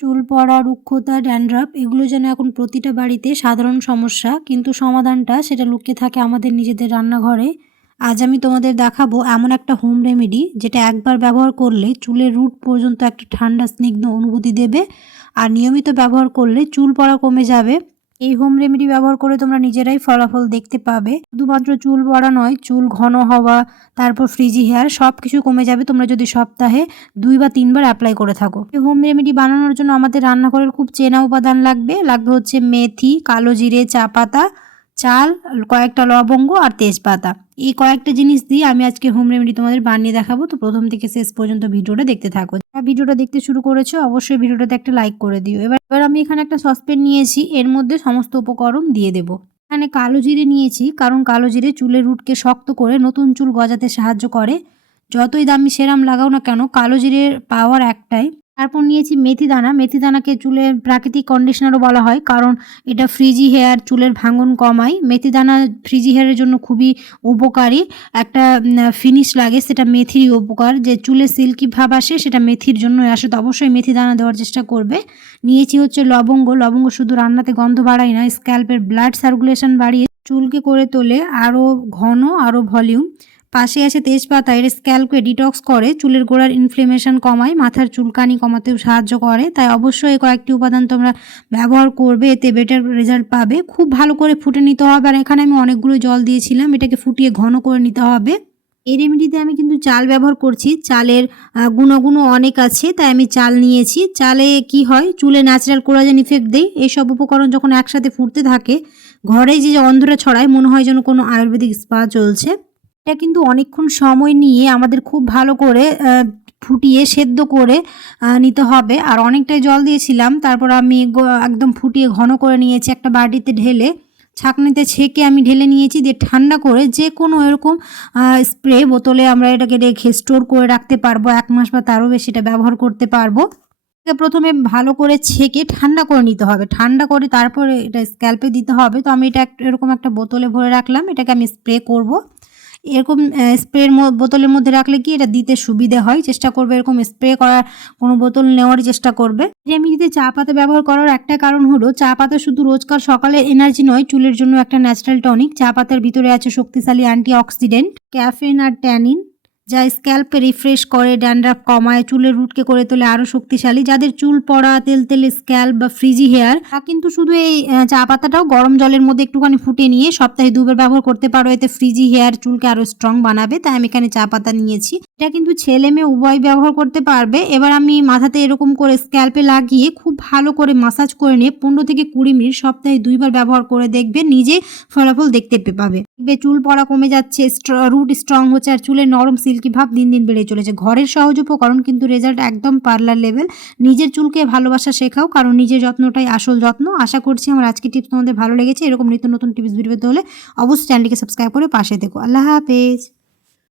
চুল পড়া, রুক্ষতা, ড্যান্ড্রাফ, এগুলো যেন এখন প্রতিটা বাড়িতে সাধারণ সমস্যা, কিন্তু সমাধানটা সেটা লুকিয়ে থাকে আমাদের নিজেদের রান্নাঘরে। আজ আমি তোমাদের দেখাবো এমন একটা হোম রেমেডি যেটা একবার ব্যবহার করলে চুলের রুট পর্যন্ত একটা ঠান্ডা, স্নিগ্ধ অনুভূতি দেবে, আর নিয়মিত ব্যবহার করলে চুল পড়া কমে যাবে। এই হোম রেমেডি ব্যবহার করে তোমরা নিজেরাই ফলাফল দেখতে পাবে। শুধুমাত্র চুল বড়া নয়, চুল ঘন হওয়া, তারপর ফ্রিজি হেয়ার সব কিছু কমে যাবে তোমরা যদি সপ্তাহে দুই বা তিনবার অ্যাপ্লাই করে থাকো। এই হোম রেমেডি বানানোর জন্য আমাদের রান্নাঘরের খুব চেনা উপাদান লাগবে। লাগবে হচ্ছে মেথি, কালো জিরে, চা পাতা চাল, কয়েকটা লবঙ্গ আর তেজপাতা। এই কয়েকটা জিনিস দিয়ে আমি আজকে হোম রেমেডি তোমাদের বানিয়ে দেখাবো। তো প্রথম থেকে শেষ পর্যন্ত ভিডিওটা দেখতে থাকো। যারা ভিডিওটা দেখতে শুরু করেছ, অবশ্যই ভিডিওটাতে একটা লাইক করে দিও। এবার এবার আমি এখানে একটা সসপ্যান নিয়েছি। এর মধ্যে সমস্ত উপকরণ দিয়ে দেবো। এখানে কালো জিরে নিয়েছি, কারণ কালো জিরে চুলের রুটকে শক্ত করে নতুন চুল গজাতে সাহায্য করে। যতই দামি সেরাম লাগাও না কেন, কালো জিরের পাওয়ার একটাই। তারপর নিয়েছি মেথি দানা। মেথি দানাকে চুলের প্রাকৃতিক কন্ডিশনারও বলা হয়, কারণ এটা ফ্রিজি হেয়ার চুলের ভাঙন কমায়। মেথি দানা ফ্রিজি হেয়ারের জন্য খুবই উপকারী। একটা ফিনিশ লাগে, সেটা মেথিরই উপকার। যে চুলে সিল্কি ভাব আসে, সেটা মেথির জন্য আসে, তো অবশ্যই মেথি দানা দেওয়ার চেষ্টা করবে। নিয়েছি হচ্ছে লবঙ্গ। লবঙ্গ শুধু রান্নাতে গন্ধ বাড়ায় না স্ক্যাল্পের ব্লাড সার্কুলেশন বাড়িয়ে চুলকে করে তোলে আরও ঘন, আরও ভলিউম পাশে আছে তেজপাতা এর স্ক্যাল্পকে ডিটক্স করে, চুলের গোড়ার ইনফ্লেমেশন কমায়, মাথার চুলকানি কমাতেও সাহায্য করে। তাই অবশ্যই কয়েকটি উপাদান তোমরা ব্যবহার করবে, এতে বেটার রেজাল্ট পাবে। খুব ভালো করে ফুটে নিতে হবে, আর এখানে আমি অনেকগুলো জল দিয়েছিলাম, এটাকে ফুটিয়ে ঘন করে নিতে হবে। এই রেমেডিতে আমি কিন্তু চাল ব্যবহার করছি, চালের গুণগুণও অনেক আছে, তাই আমি চাল নিয়েছি। চালে কি হয়, চুলে ন্যাচারাল কোলাজেন ইফেক্ট দেয় এইসব উপকরণ যখন একসাথে ফুটতে থাকে ঘরে যে অন্ধরা ছড়ায়, মনে হয় যেন কোনো আয়ুর্বেদিক স্পা চলছে। এটা কিন্তু অনেকক্ষণ সময় নিয়ে আমাদের খুব ভালো করে ফুটিয়ে সেদ্ধ করে নিতে হবে। আর অনেকটাই জল দিয়েছিলাম, তারপর আমি একদম ফুটিয়ে ঘন করে নিয়েছি একটা বাটিতে ঢেলে। ছাঁকনিতে ছেঁকে আমি ঢেলে নিয়েছি দিয়ে ঠান্ডা করে যে কোনো এরকম স্প্রে বোতলে আমরা এটাকে রেখে স্টোর করে রাখতে পারব, এক মাস বা তারও বেশি এটা ব্যবহার করতে পারব। প্রথমে ভালো করে ছেঁকে ঠান্ডা করে নিতে হবে। ঠান্ডা করে তারপরে এটা স্ক্যাল্পে দিতে হবে। তো আমি এটা এরকম একটা বোতলে ভরে রাখলাম, এটাকে আমি স্প্রে করব। এরকম স্প্রের বোতলের মধ্যে রাখলে কি এটা দিতে সুবিধে হয়? চেষ্টা করবে এরকম স্প্রে করার, কোনো বোতল নেওয়ার চেষ্টা করবে। রেমিডিতে চা পাতা ব্যবহার করার একটা কারণ হলো, চা পাতা শুধু রোজকার সকালে এনার্জি নয়, চুলের জন্য একটা ন্যাচারাল টনিক চা পাতার ভিতরে আছে শক্তিশালী অ্যান্টি অক্সিডেন্ট ক্যাফেন আর ট্যানিন যা স্ক্যাল্পে রিফ্রেশ করে, ড্যান্ড্রাফ কমায়, চুলের রুটকে করে তোলে আরও শক্তিশালী। যাদের চুল পড়া, তেল তেলে, স্ক্যাল্প বা ফ্রিজি হেয়ার তা কিন্তু শুধু এই চা পাতাটাও গরম জলের মধ্যে একটুখানি ফুটে নিয়ে সপ্তাহে দুবার ব্যবহার করতে পারো। এতে ফ্রিজি হেয়ার চুলকে আরও স্ট্রং বানাবে। তাই আমি এখানে চা পাতা নিয়েছি। এটা কিন্তু ছেলে মেয়ে উভয় ব্যবহার করতে পারবে। এবার আমি মাথাতে এরকম করে স্ক্যাল্পে লাগিয়ে খুব ভালো করে মাসাজ করে নিয়ে পনেরো থেকে কুড়ি মিনিট সপ্তাহে দুইবার ব্যবহার করে দেখবে, নিজে ফলাফল দেখতে পাবে। দেখবে চুল পড়া কমে যাচ্ছে রুট স্ট্রং হচ্ছে আর চুলের নরম সিল্কি ভাব দিন দিন বেড়ে চলেছে। ঘরের সহজ উপকরণ কিন্তু রেজাল্ট একদম পার্লার লেভেল নিজের চুলকে ভালোবাসা শেখাও, কারণ নিজের যত্নটাই আসল যত্ন। আশা করছি আমার আজকে টিপস তোমাদের ভালো লেগেছে। এরকম নিত্য নতুন টিপস ভিডিও হলে অবশ্যই চ্যানেলটিকে সাবস্ক্রাইব করে পাশে দেখো আল্লাহ হাফেজ।